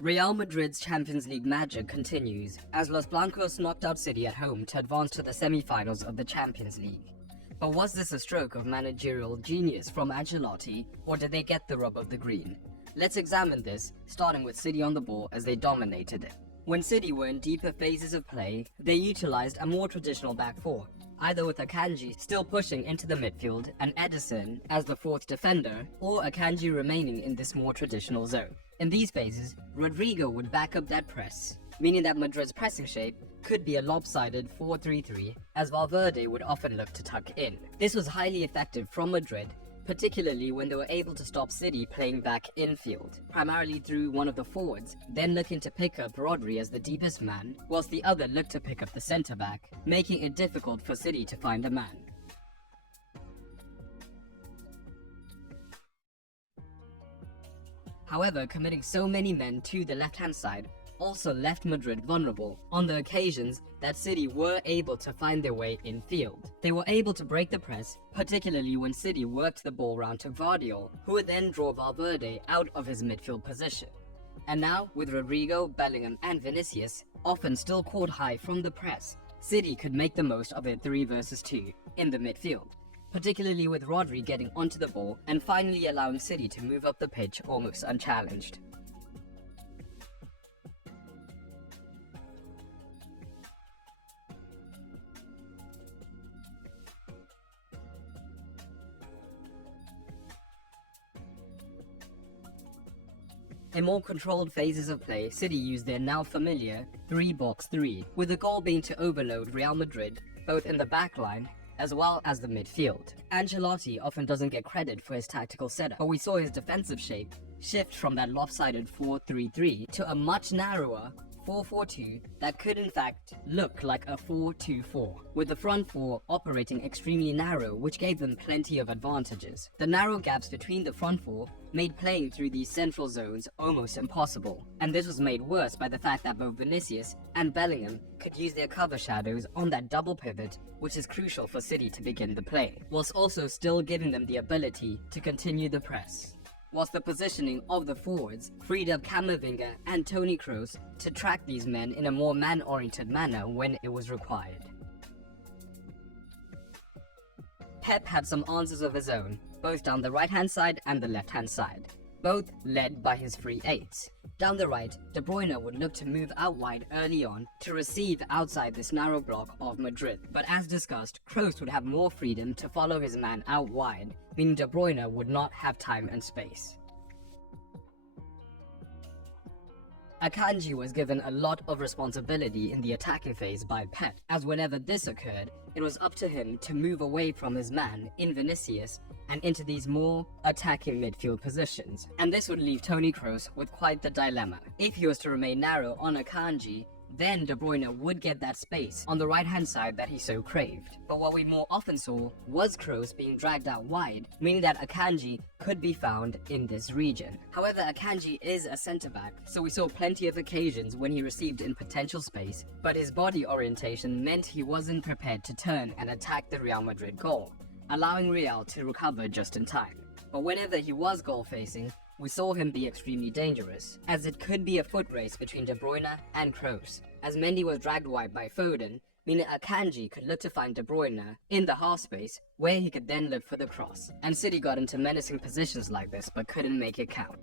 Real Madrid's Champions League magic continues, as Los Blancos knocked out City at home to advance to the semi-finals of the Champions League. But was this a stroke of managerial genius from Ancelotti, or did they get the rub of the green? Let's examine this, starting with City on the ball as they dominated it. When City were in deeper phases of play, they utilized a more traditional back four, either with Akanji still pushing into the midfield and Ederson as the fourth defender, or Akanji remaining in this more traditional zone. In these phases, Rodrigo would back up that press, meaning that Madrid's pressing shape could be a lopsided 4-3-3, as Valverde would often look to tuck in. This was highly effective from Madrid, particularly when they were able to stop City playing back infield, primarily through one of the forwards, then looking to pick up Rodri as the deepest man, whilst the other looked to pick up the centre-back, making it difficult for City to find a man. However, committing so many men to the left-hand side also left Madrid vulnerable on the occasions that City were able to find their way infield. They were able to break the press, particularly when City worked the ball round to Guardiola, who would then draw Valverde out of his midfield position. And now, with Rodrigo, Bellingham and Vinicius often still caught high from the press, City could make the most of their 3 versus 2 in the midfield, particularly with Rodri getting onto the ball and finally allowing City to move up the pitch almost unchallenged. In more controlled phases of play, City used their now familiar 3-box-3, with the goal being to overload Real Madrid both in the backline as well as the midfield. Ancelotti often doesn't get credit for his tactical setup, but we saw his defensive shape shift from that lopsided 4-3-3 to a much narrower 4-4-2 that could in fact look like a 4-2-4, with the front four operating extremely narrow, which gave them plenty of advantages. The narrow gaps between the front four made playing through these central zones almost impossible, and this was made worse by the fact that both Vinicius and Bellingham could use their cover shadows on that double pivot, which is crucial for City to begin the play, whilst also still giving them the ability to continue the press. Whilst the positioning of the forwards freed up Camavinga and Toni Kroos to track these men in a more man-oriented manner when it was required. Pep had some answers of his own, both down the right-hand side and the left-hand side, both led by his free eights. Down the right, De Bruyne would look to move out wide early on to receive outside this narrow block of Madrid. But as discussed, Kroos would have more freedom to follow his man out wide, meaning De Bruyne would not have time and space. Akanji was given a lot of responsibility in the attacking phase by Pep, as whenever this occurred, it was up to him to move away from his man in Vinicius and into these more attacking midfield positions. And this would leave Toni Kroos with quite the dilemma. If he was to remain narrow on Akanji, then De Bruyne would get that space on the right-hand side that he so craved. But what we more often saw was Kroos being dragged out wide, meaning that Akanji could be found in this region. However, Akanji is a centre-back, so we saw plenty of occasions when he received in potential space, but his body orientation meant he wasn't prepared to turn and attack the Real Madrid goal, allowing Real to recover just in time. But whenever he was goal-facing, we saw him be extremely dangerous, as it could be a foot race between De Bruyne and Kroos, as Mendy was dragged wide by Foden, meaning Akanji could look to find De Bruyne in the half space, where he could then look for the cross, and City got into menacing positions like this but couldn't make it count.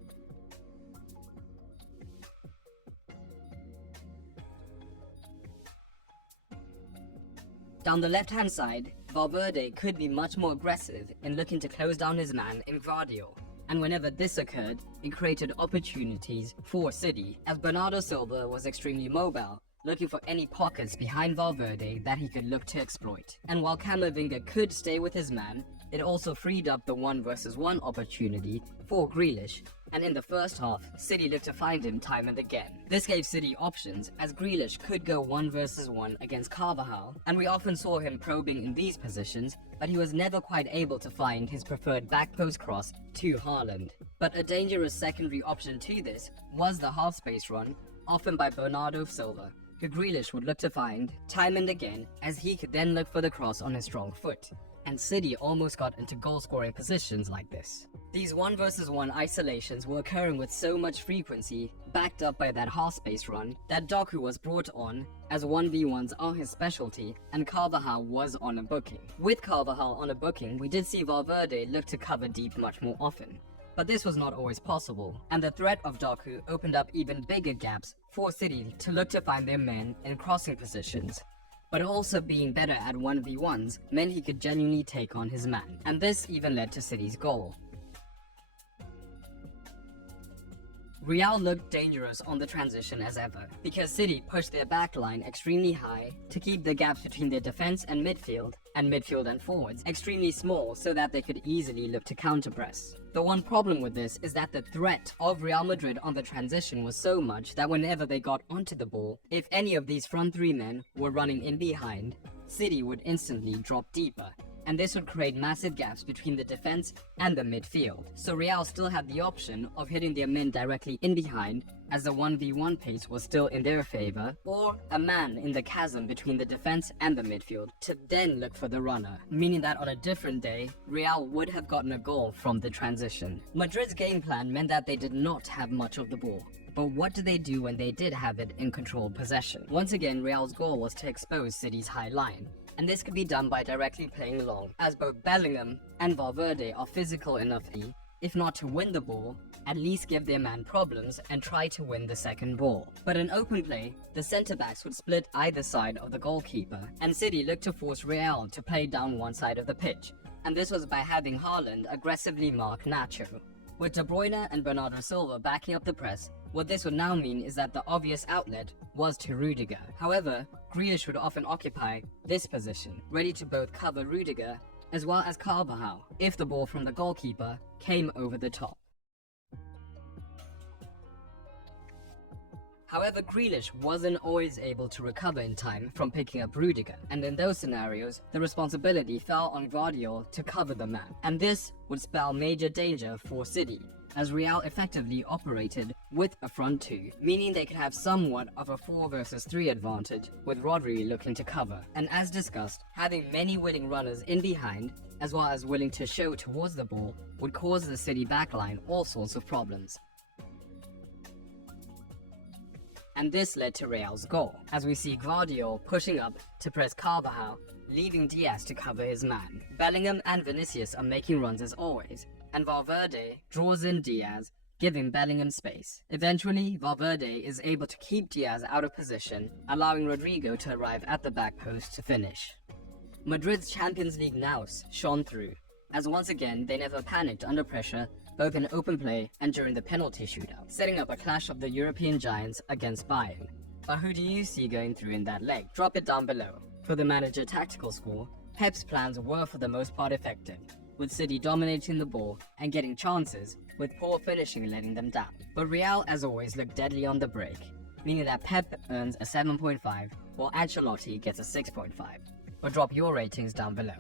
Down the left-hand side, Valverde could be much more aggressive in looking to close down his man in Guardiola. And whenever this occurred, it created opportunities for City, as Bernardo Silva was extremely mobile, looking for any pockets behind Valverde that he could look to exploit. And while Camavinga could stay with his man, it also freed up the 1 versus 1 opportunity for Grealish, and in the first half, City looked to find him time and again. This gave City options, as Grealish could go 1 versus 1 against Carvajal, and we often saw him probing in these positions, but he was never quite able to find his preferred back post cross to Haaland. But a dangerous secondary option to this was the half space run, often by Bernardo Silva, who Grealish would look to find time and again, as he could then look for the cross on his strong foot. and City almost got into goal-scoring positions like this. These 1 versus 1 isolations were occurring with so much frequency, backed up by that half-space run, that Doku was brought on, as 1v1s are his specialty, and Carvajal was on a booking. With Carvajal on a booking, we did see Valverde look to cover deep much more often. But this was not always possible, and the threat of Doku opened up even bigger gaps for City to look to find their men in crossing positions. But also being better at 1v1s meant he could genuinely take on his man, and this even led to City's goal. Real looked dangerous on the transition as ever, because City pushed their backline extremely high to keep the gaps between their defense and midfield and forwards extremely small so that they could easily look to counterpress. The one problem with this is that the threat of Real Madrid on the transition was so much that whenever they got onto the ball, if any of these front 3 men were running in behind, City would instantly drop deeper, and this would create massive gaps between the defense and the midfield. So Real still had the option of hitting their men directly in behind, as the 1v1 pace was still in their favor, or a man in the chasm between the defense and the midfield to then look for the runner, meaning that on a different day, Real would have gotten a goal from the transition. Madrid's game plan meant that they did not have much of the ball. But what did they do when they did have it in controlled possession? Once again, Real's goal was to expose City's high line, and this could be done by directly playing long, as both Bellingham and Valverde are physical enough, if not to win the ball, at least give their man problems and try to win the second ball. But in open play, the centre-backs would split either side of the goalkeeper, and City looked to force Real to play down one side of the pitch, and this was by having Haaland aggressively mark Nacho. With De Bruyne and Bernardo Silva backing up the press, what this would now mean is that the obvious outlet was to Rudiger. However, Grealish would often occupy this position, ready to both cover Rudiger as well as Carvajal if the ball from the goalkeeper came over the top. However, Grealish wasn't always able to recover in time from picking up Rudiger, and in those scenarios, the responsibility fell on Guardiola to cover the man, and this would spell major danger for City, as Real effectively operated with a front 2, meaning they could have somewhat of a 4 versus 3 advantage, with Rodri looking to cover. And as discussed, having many willing runners in behind, as well as willing to show towards the ball, would cause the City backline all sorts of problems. And this led to Real's goal, as we see Guardiola pushing up to press Carvajal, leaving Diaz to cover his man. Bellingham and Vinicius are making runs as always, and Valverde draws in Diaz, giving Bellingham space. Eventually, Valverde is able to keep Diaz out of position, allowing Rodrigo to arrive at the back post to finish. Madrid's Champions League nous shone through, as once again they never panicked under pressure, both in open play and during the penalty shootout, setting up a clash of the European giants against Bayern. But who do you see going through in that leg? Drop it down below. For the manager tactical score, Pep's plans were for the most part effective, with City dominating the ball and getting chances, with poor finishing letting them down. But Real as always looked deadly on the break, meaning that Pep earns a 7.5 while Ancelotti gets a 6.5. But drop your ratings down below.